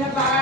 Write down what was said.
na